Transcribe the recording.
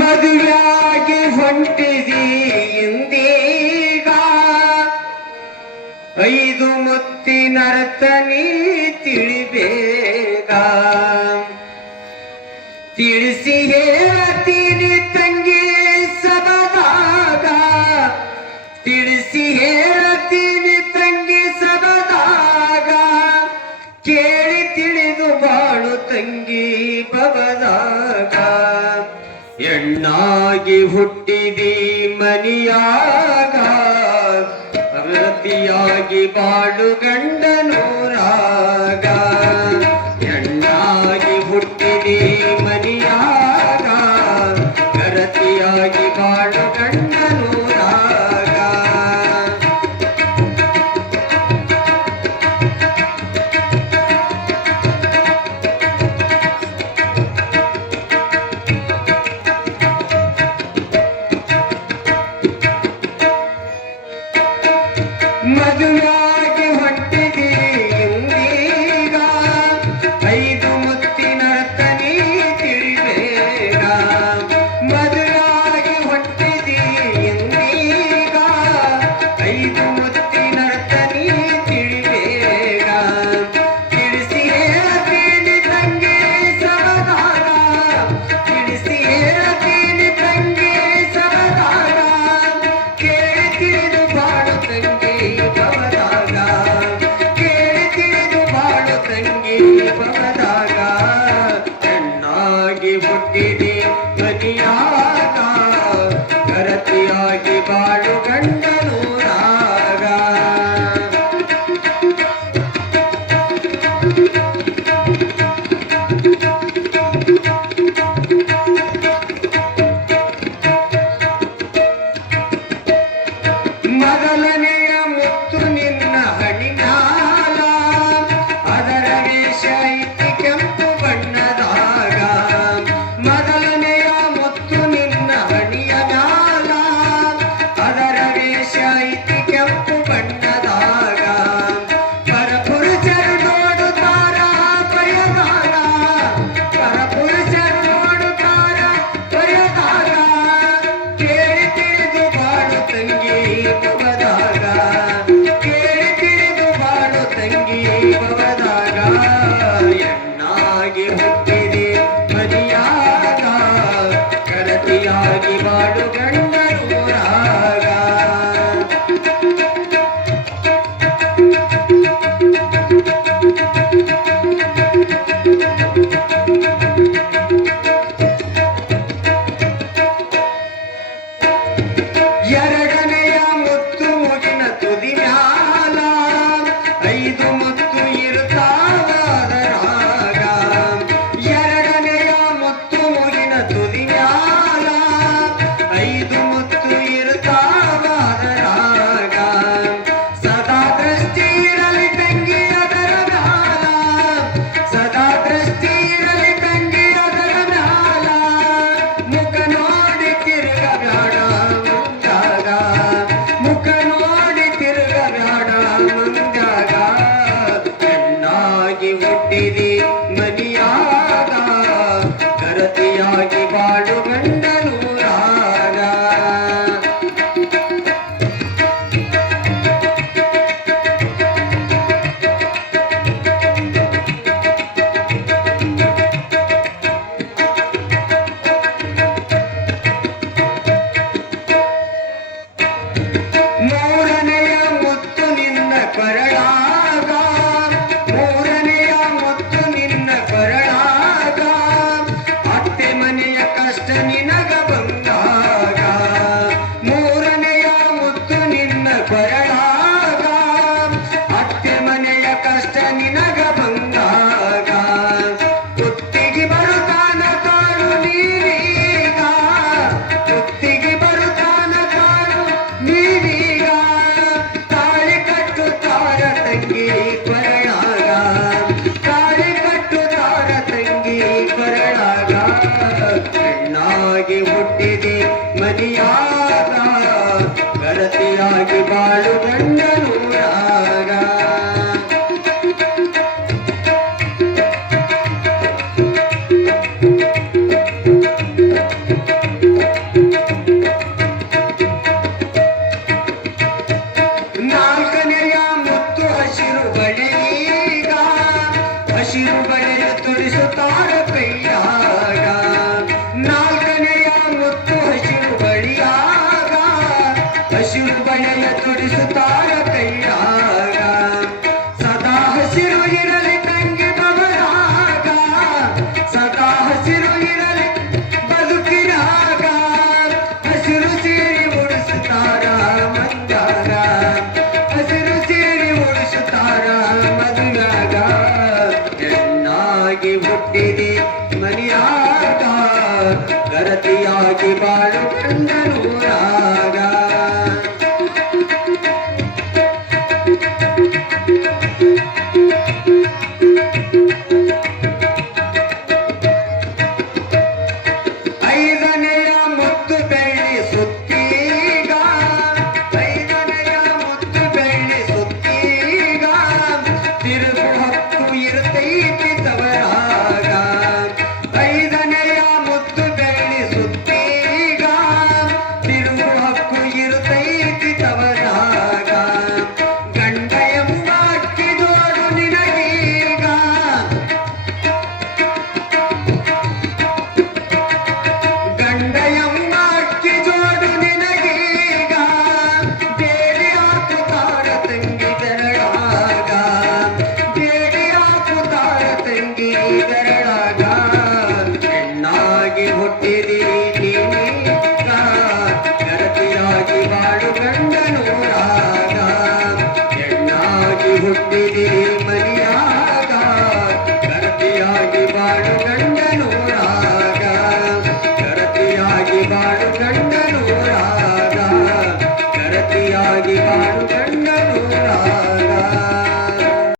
ಮದುವೆಯಾಗಿ ಹೊಂಟಿದಿ ಇಂದೀಗ 5 ಮುತ್ತಿನ ಅರ್ಥನಿ ತಿಳಿಬೇಗ ತಿಳಿಸಿ ಹೇಳ್ತೀನಿ ತಂಗಿ ಸಬದಾಗ ತಿಳಿಸಿ ಹೇಳ್ತೀನಿ ತಂಗಿ ಸಬದಾಗ ಕೇಳಿ ತಿಳಿದು ಬಾಳು ತಂಗಿ ಬಬದಾಗ ಹೆಣ್ಣಾಗಿ ಹುಟ್ಟಿದಿ ಮನಿಯಾಗ ಅಭಿವೃದ್ಧಿಯಾಗಿ ಬಾಳು ಗಂಡನೂರಾಗ ಹೆಣ್ಣಾಗಿ ಹುಟ್ಟಿದಿ ಮನಿಯಾಗ ಗರತಿಯಾಗಿ ಬಾಳು ಗಂಡನೂರಾಗ ಮದುವೆಯಾಗಿ ಹೊಂಟಿದಿ ಇಂದೀಗ 5 ಮುತ್ತಿನ ಅರ್ಥನಿ ತಿಳಿಬೇಗ ಮದುವೆಯಾಗಿ ಹೊಂಟಿದಿ ಇಂದೀಗ 5 ಮುತ್ತಿನ ಅರ್ಥನಿ ತಿಳಿಬೇಗ ತಿಳಿಸಿ ಹೇಳ್ತೀನಿ ತಂಗಿ ಸಬದಾಗ ತಿಳಿಸಿ ಹೇಳ್ತೀನಿ ತಂಗಿ ಸಬದಾಗ ಕೇಳಿ ತಿಳಿದು ಬಾಳು ತಂಗಿ ಬಬದಾಗ ಕೇಳಿ ತಿಳಿದು ಬಾಳು ತಂಗಿ ಬಬದಾಗ ಹೆಣ್ಣಾಗಿ ಹುಟ್ಟಿದಿ ಮನಿಯಾಗ ಗರತಿಯಾಗಿ ಬಾಳು ಗಂಡನೂರಾಗ ಮೊದಲನೆಯ ಮುತ್ತು ನಿನ್ನ ಹಣಿನಾಲ ಅದರ ವೇಷ ಐತಿ ಕೆಂಪು ಬಣ್ಣದಾಗ ಮೊದಲನೆಯ ಮುತ್ತು ನಿನ್ನ ಹಣಿಯ ಮ್ಯಾಲ ಅದರ ವೇಷ ಐತಿ ಕೆಂಪು ಬಣ್ಣದಾಗ ಪರಪುರುಷರು ನೋಡುತ್ತಾರ ಪಯದಾಗ ಪರಪುರುಷರು ನೋಡುತ್ತಾರ ಪಯದಾಗ ಕೇಳಿ ತಿಳಿದು ಬಾಳು ತಂಗಿ ಬಬದಾಗ ಕೇಳಿ ತಿಳಿದು ಬಾಳು ತಂಗಿ ಬಬದಾಗ ಹೆಣ್ಣಾಗಿ ಹುಟ್ಟಿದಿ ಮನಿಯಾಗ ಗರತಿಯಾಗಿ ಬಾಳು ಗಂಡನೂರಾಗ ಎರಡನೆಯ ಮುತ್ತು ಮುಗಿನ ತುದಿ ಮ್ಯಾಲ 5 ಮುತ್ತು ಇರುತ್ತಾವ ಅದರಾಗ ಮನಿಯಾಗ ಗರತಿಯಾಗಿ ಬಾಳು ಗಂಡನೂರಾಗ ಹುಟ್ಟಿದಿ ಮನಿಯಾಗ ಗರತಿಯಾಗಿ ಬಾಳು ಗಂಡನೂರಾಗ ಗರತಿಯಾಗಿ ಬಾಳು ಗಂಡನೂರಾಗ ಗರತಿಯಾಗಿ ಬಾಳು ಗಂಡನೂರಾಗ